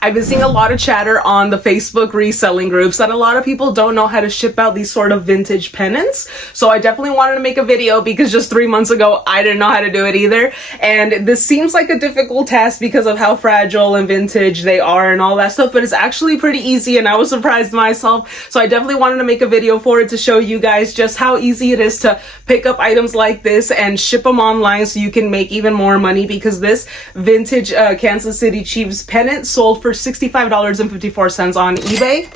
I've been seeing a lot of chatter on the Facebook reselling groups that a lot of people don't know how to ship out these sort of vintage pennants. So I definitely wanted to make a video because just 3 months ago, I didn't know how to do it either. And this seems like a difficult task because of how fragile and vintage they are and all that stuff, but it's actually pretty easy and I was surprised myself. So I definitely wanted to make a video for it to show you guys just how easy it is to pick up items like this and ship them online so you can make even more money, because this vintage Kansas City Chiefs pennant sold for $65.54 on eBay.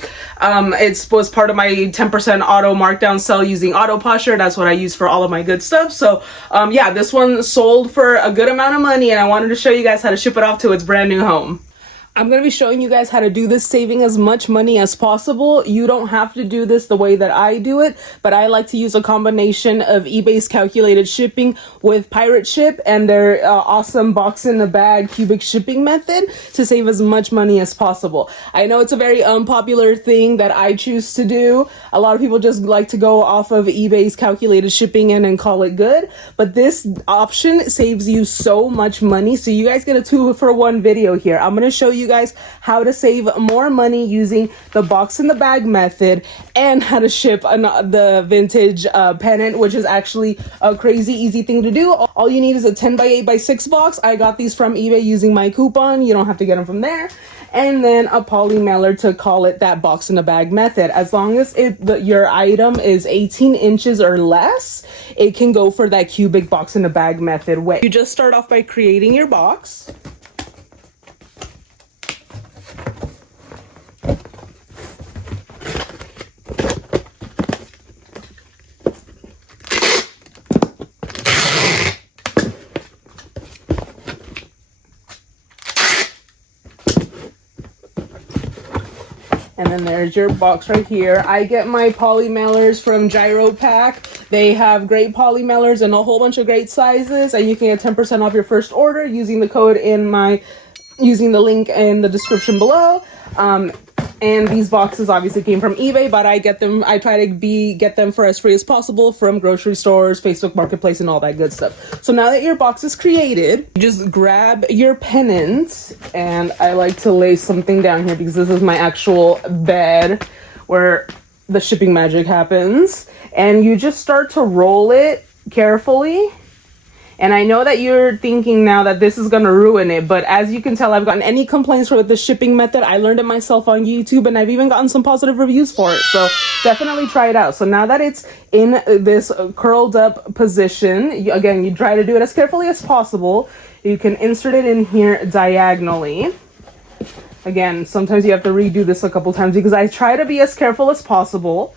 It was part of my 10% auto markdown sell using Auto Posture. That's what I use for all of my good stuff. So yeah, this one sold for a good amount of money and I wanted to show you guys how to ship it off to its brand new home. I'm going to be showing you guys how to do this, saving as much money as possible. You don't have to do this the way that I do it, but I like to use a combination of eBay's calculated shipping with Pirate Ship and their awesome box in a bag cubic shipping method to save as much money as possible. I know it's a very unpopular thing that I choose to do. A lot of people just like to go off of eBay's calculated shipping and call it good, but this option saves you so much money. So you guys get a 2-for-1 video here. I'm going to show you guys how to save more money using the box in the bag method and how to ship the vintage pennant, which is actually a crazy easy thing to do. All you need is a 10x8x6 box. I got these from eBay using my coupon. You don't have to get them from there. And then a poly mailer to call it that box in a bag method. As long as your item is 18 inches or less, it can go for that cubic box in a bag method way. You just start off by creating your box. And then there's your box right here. I get my poly mailers from Gyro Pack. They have great poly mailers and a whole bunch of great sizes, and you can get 10% off your first order using the code using the link in the description below. And these boxes obviously came from eBay, but I try to get them for as free as possible from grocery stores, Facebook Marketplace, and all that good stuff. So now that your box is created, you just grab your pennant, and I like to lay something down here because this is my actual bed where the shipping magic happens. And you just start to roll it carefully. And I know that you're thinking now that this is going to ruin it, but as you can tell, I've gotten any complaints with the shipping method. I learned it myself on YouTube, and I've even gotten some positive reviews for it. So definitely try it out. So now that it's in this curled up position, again, you try to do it as carefully as possible. You can insert it in here diagonally. Again, sometimes you have to redo this a couple times because I try to be as careful as possible.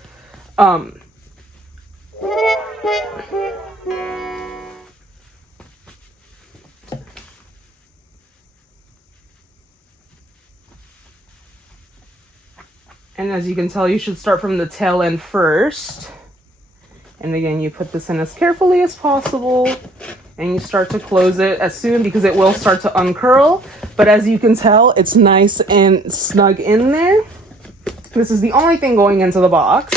And as you can tell, you should start from the tail end first. And again, you put this in as carefully as possible. And you start to close it as soon, because it will start to uncurl. But as you can tell, it's nice and snug in there. This is the only thing going into the box.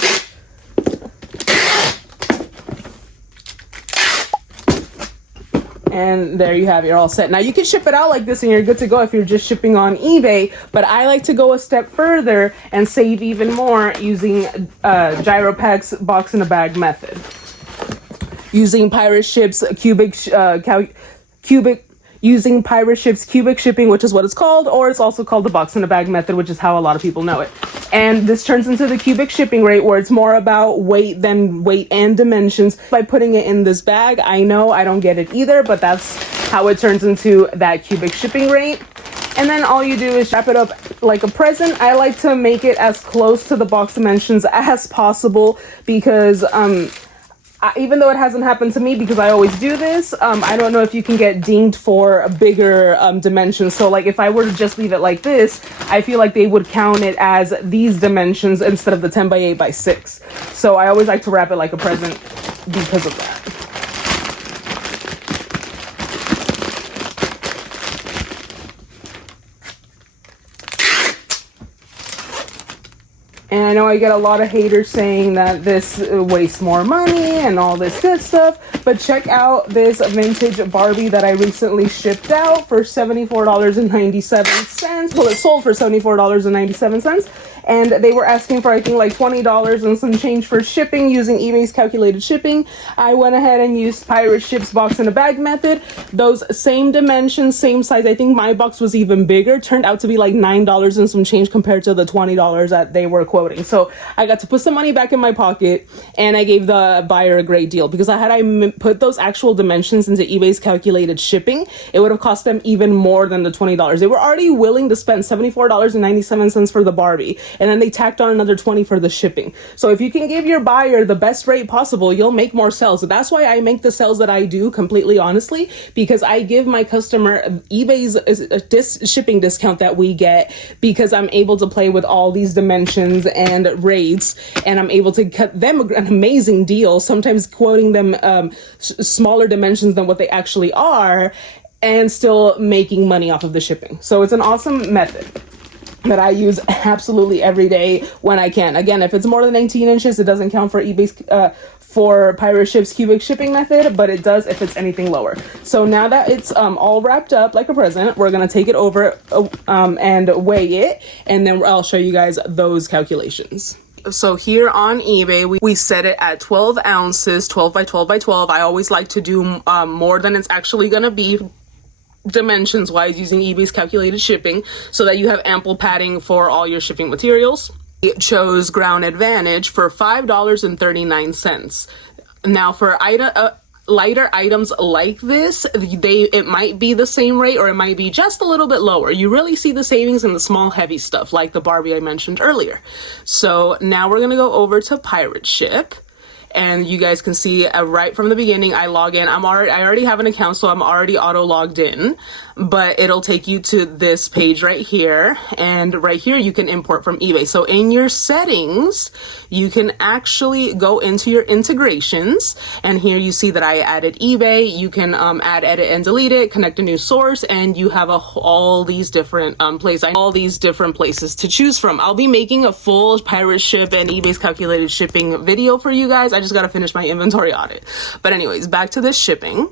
And there you have it, you're all set. Now you can ship it out like this and you're good to go if you're just shipping on eBay, but I like to go a step further and save even more using Gyro Pack's box in a bag method. Using Pirate Ship's cubic shipping, which is what it's called, or it's also called the box in a bag method, which is how a lot of people know it. And this turns into the cubic shipping rate, where it's more about weight than weight and dimensions. By putting it in this bag, I know I don't get it either, but that's how it turns into that cubic shipping rate. And then all you do is wrap it up like a present. I like to make it as close to the box dimensions as possible because even though it hasn't happened to me, because I always do this, I don't know if you can get dinged for a bigger dimensions. So like if I were to just leave it like this, I feel like they would count it as these dimensions instead of the 10x8x6. So I always like to wrap it like a present because of that. And I know I get a lot of haters saying that this wastes more money and all this good stuff, but check out this vintage Barbie that I recently shipped out for $74.97. $0.97. Well, it sold for $74.97. And they were asking for, I think, like $20 and some change for shipping using eBay's calculated shipping. I went ahead and used Pirate Ships box in a bag method. Those same dimensions, same size. I think my box was even bigger. Turned out to be like $9 and some change compared to the $20 that they were quoting. So I got to put some money back in my pocket, and I gave the buyer a great deal, because had I put those actual dimensions into eBay's calculated shipping, it would have cost them even more than the $20. They were already willing to spend $74.97 for the Barbie, and then they tacked on another $20 for the shipping. So if you can give your buyer the best rate possible, you'll make more sales. So that's why I make the sales that I do, completely honestly, because I give my customer eBay's shipping discount that we get, because I'm able to play with all these dimensions and rates, and I'm able to cut them an amazing deal, sometimes quoting them smaller dimensions than what they actually are, and still making money off of the shipping. So it's an awesome method that I use absolutely every day when I can. Again, if it's more than 19 inches, it doesn't count for eBay's for Pirate Ships cubic shipping method, but it does if it's anything lower. So now that it's all wrapped up like a present, we're gonna take it over and weigh it, and then I'll show you guys those calculations. So here on eBay, we set it at 12 ounces, 12 by 12 by 12. I always like to do more than it's actually gonna be dimensions wise, using eBay's calculated shipping, so that you have ample padding for all your shipping materials. It chose Ground Advantage for $5.39. Now for lighter items like this, it might be the same rate, or it might be just a little bit lower. You really see the savings in the small heavy stuff like the Barbie I mentioned earlier. So now we're gonna go over to Pirate Ship, and you guys can see right from the beginning, I log in. I already have an account, so I'm already auto logged in, but it'll take you to this page right here, and right here you can import from eBay. So in your settings, you can actually go into your integrations, and here you see that I added eBay. You can add, edit, and delete it, connect a new source, and you have all these different places to choose from. I'll be making a full Pirate Ship and eBay's calculated shipping video for you guys. I just gotta finish my inventory audit. But anyways, back to this shipping.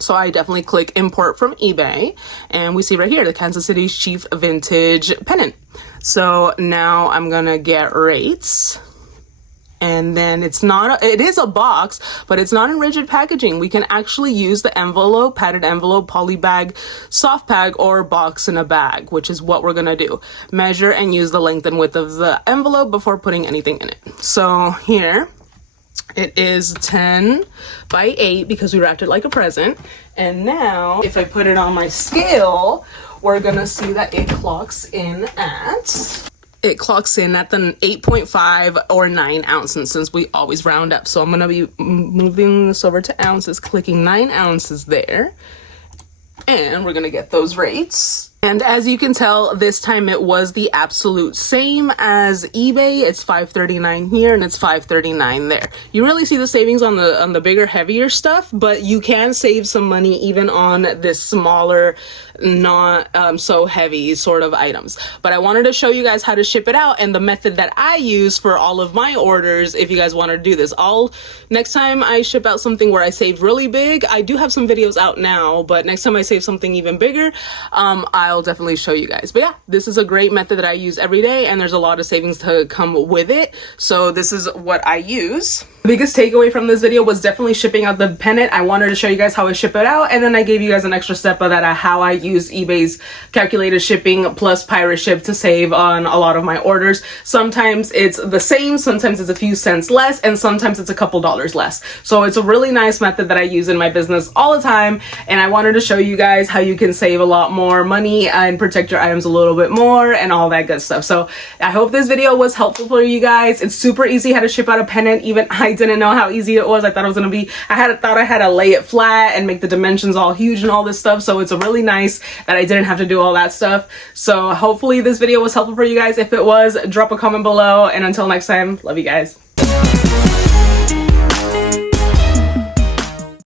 So I definitely click import from eBay, and we see right here the Kansas City Chief Vintage Pennant. So now I'm gonna get rates, and then it is a box, but it's not in rigid packaging. We can actually use the envelope, padded envelope, polybag, soft bag, or box in a bag, which is what we're gonna do. Measure and use the length and width of the envelope before putting anything in it. So here, it is 10 by 8 because we wrapped it like a present. And now if I put it on my scale, we're gonna see that it clocks in at the 8.5 or 9 ounces, since we always round up. So I'm gonna be moving this over to ounces, clicking 9 ounces there, and we're gonna get those rates. And as you can tell, this time it was the absolute same as eBay. It's $5.39 here and it's $5.39 there. You really see the savings on the bigger, heavier stuff, but you can save some money even on this smaller, not so heavy sort of items. But I wanted to show you guys how to ship it out and the method that I use for all of my orders. If you guys want to do this, next time I ship out something where I save really big, I do have some videos out now, but next time I save something even bigger, I'll definitely show you guys. But yeah, this is a great method that I use every day, and there's a lot of savings to come with it. So this is what I use. The biggest takeaway from this video was definitely shipping out the pennant. I wanted to show you guys how I ship it out, and then I gave you guys an extra step of that, how I use eBay's calculated shipping plus Pirate Ship to save on a lot of my orders. Sometimes it's the same, sometimes it's a few cents less, and sometimes it's a couple dollars less. So it's a really nice method that I use in my business all the time, and I wanted to show you guys how you can save a lot more money and protect your items a little bit more and all that good stuff. So I hope this video was helpful for you guys. It's super easy how to ship out a pennant. Even I didn't know how easy it was. I thought it was gonna be, thought I had to lay it flat and make the dimensions all huge and all this stuff. So it's really nice that I didn't have to do all that stuff. So hopefully this video was helpful for you guys. If it was, drop a comment below, and until next time, love you guys.